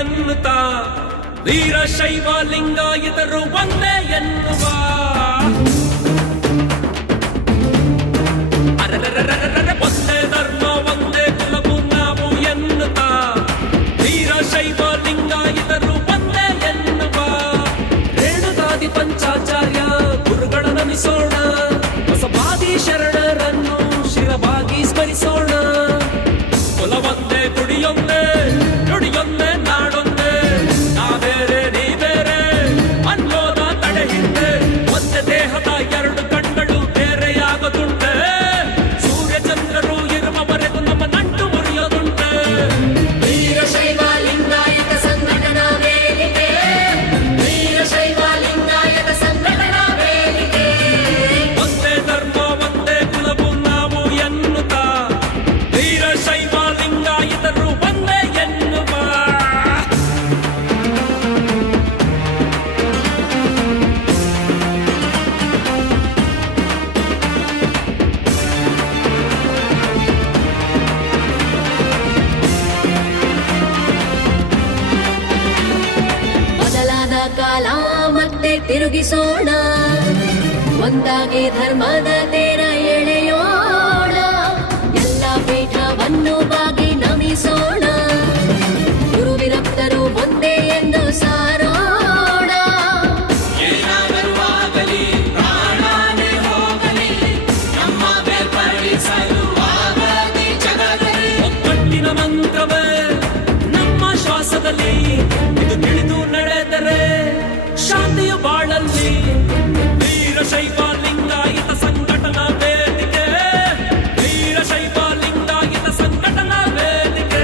ಎನ್ನುತ್ತ ವೀರಶೈವ ಲಿಂಗಾಯತರು ಒಂದೇ ಎನ್ನುವ ಒಂದೇ ಧರ್ಮ ಒಂದೇ ಕುಲವು ನಾವು ಎನ್ನುತ್ತ ವೀರಶೈವ ಲಿಂಗಾಯತರು ಒಂದೇ ಎನ್ನುವ ರೇಣುಕಾದಿ ಪಂಚಾಚಾರ್ಯ ಗುರುಗಳ ನಮಿಸೋಣ ಬಸವಾದಿ ಶರಣರನ್ನು ಶಿರವಾಗಿ ಸ್ಮರಿಸೋಣ ಕುಲವೊಂದೇ ನುಡಿಯೊಂದೇ ನುಡಿಯೊಂದೇ ನಾಡೊಂದೇ ನಾವೇರೆ ನೀ ಬೇರೆ ಅನ್ನೋದ ತಡೆ ಹಿಂದೆ ಒಂದೇ ದೇಹದ ಎರಡು ಕಣ್ಣುಗಳು ಬೇರೆಯಾಗದುಂಟೆ ಸೂರ್ಯ ಚಂದ್ರರು ಇರುವವರೆಗೂ ನಮ್ಮ ನಂಟು ಮುರಿಯೋದುಂಟೆ ವೀರಶೈವ ಲಿಂಗಾಯತ ಸಂಘಟನಾ ವೇದಿಕೆ ವೀರಶೈವ ಲಿಂಗಾಯತ ಸಂಘಟನಾ ವೇದಿಕೆ ಒಂದೇ ಧರ್ಮ ಒಂದೇ ಕುಲವು ನಾವು ಎನ್ನುತ್ತ ವೀರಶೈವ ಲಿಂಗಾಯತರು ಒಂದೇ ಎನ್ನುವ ಬದಲಾದ ಕಾಲ ಮತ್ತೆ ತಿರುಗಿಸೋಣ ಒಂದಾಗಿ ಧರ್ಮದ ತೇರ ಎಳೆಯೋಣ ಎಲ್ಲ ಪೀಠವನ್ನು ಬಾಗಿ ನಮಿಸೋಣ ಗುರುವಿರಕ್ತರು ಒಂದೇ ಎಂದು ಸಾರೋಣ ಏನಾದರೂ ಆಗಲಿ ಪ್ರಾಣನೇ ಹೋಗಲಿ ನಮ್ಮ ಬೇರ್ಪಡಿಸಲು ಆಗದೆ ಜಗದಲ್ಲಿ ಒಗ್ಗಟ್ಟಿನ ಮಂತ್ರವೇ ನಮ್ಮ ಶ್ವಾಸದಲ್ಲಿ ಇದು ತಿಳಿದು ನಡೆದರೆ ಶಾಂತಿಯು ಬಾಳಲ್ಲಿ ವೀರಶೈವ ಲಿಂಗಾಯತ ಸಂಘಟನಾ ವೇದಿಕೆ ವೀರಶೈವ ಲಿಂಗಾಯತ ಸಂಘಟನಾ ವೇದಿಕೆ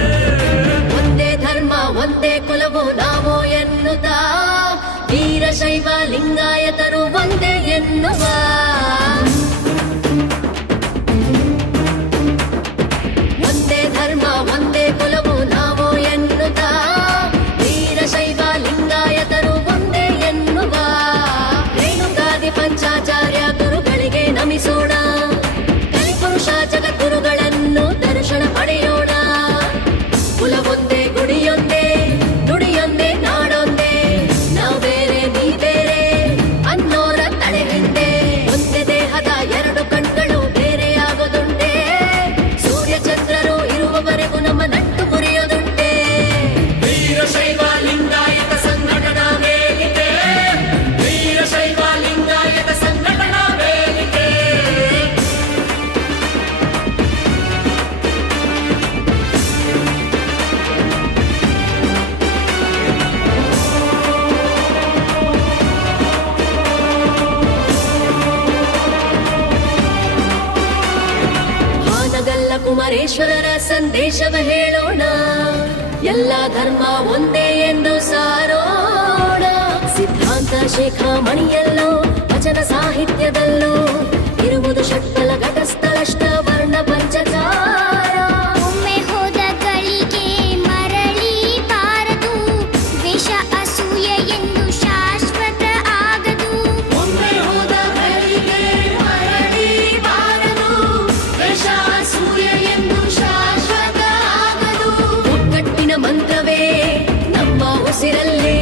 ಒಂದೇ ಧರ್ಮ ಒಂದೇ ಕುಲವು ನಾವು ಎನ್ನುತ್ತ ವೀರಶೈವ ಲಿಂಗಾಯತರು ಒಂದೇ ಎನ್ನುವ ಒಂದೇ ಧರ್ಮ ಒಂದೇ ಕುಲವು ನಾವು ಎನ್ನುತ್ತ ವೀರಶೈವ ಲಿಂಗಾಯತರು ಒಂದೇ ಎನ್ನುವ ರೇಣುಕಾದಿ ಪಂಚಾಚಾರ್ಯ ಗುರುಗಳಿಗೆ ನಮಿಸೋಣ ಕಲಿಪುರುಷ ಜಗದ್ಗುರುಗಳನ್ನು ದರ್ಶನ ಪಡೆಯೋಣ ಕುಲವೊಂದೇ ಗುಡಿಯೊಂದೇ ನುಡಿಯೊಂದೇ ನಾಡೊಂದೇ ನಾವು ಬೇರೆ ನೀ ಬೇರೆ ಅನ್ನೋರ ತಡೆ ಹಿಂದೆ ಒಂದೇ ದೇಹದ ಎರಡು ಕಣ್ಗಳು ಬೇರೆಯಾಗೋದುಂಟೆ ಸೂರ್ಯ ಚಂದ್ರರು ಇರುವವರೆಗೂ ನಮ್ಮ ನಂಟು ಮುರಿಯೋದುಂಟೆ ವೀರಶೈವ ಲಿಂಗಾಯತ ಸಂಘಟನಾ ವೇದಿಕೆ ವೀರಶೈವ ಲಿಂಗಾಯತ ಸಂಘಟನಾ ವೇದಿಕೆ ಹಾನಗಲ್ಲ ಕುಮಾರೇಶ್ವರರ ಸಂದೇಶವ ಹೇಳೋಣ ಎಲ್ಲ ಧರ್ಮ ಒಂದೇ ಎಂದು ಸಾರೋಣ ಸಿದ್ಧಾಂತ ಶಿಖಾಮಣಿಯಲ್ಲೂ ವಚನ ಸಾಹಿತ್ಯದಲ್ಲೂ ಇರುವುದು ಷಟ್ಕಲ ಘಟಸ್ಥಳಷ್ಟ ವರ್ಣ ಪಂಚಚಾರ ಒಮ್ಮೆ ಹೋದ ಗಳಿಗೆ ಮರಳಿ ಬಾರದು ದ್ವೇಷ ಅಸೂಯೆ ಎಂದು ಶಾಶ್ವತ ಆಗದು ಒಮ್ಮೆ ಹೋದ ಗಳಿಗೆ ಮರಳಿ ಬಾರದು ದ್ವೇಷ ಅಸೂಯೆ ಎಂದು ಶಾಶ್ವತ ಆಗದು ಒಗ್ಗಟ್ಟಿನ ಮಂತ್ರವೇ ನಮ್ಮ ಉಸಿರಲ್ಲಿ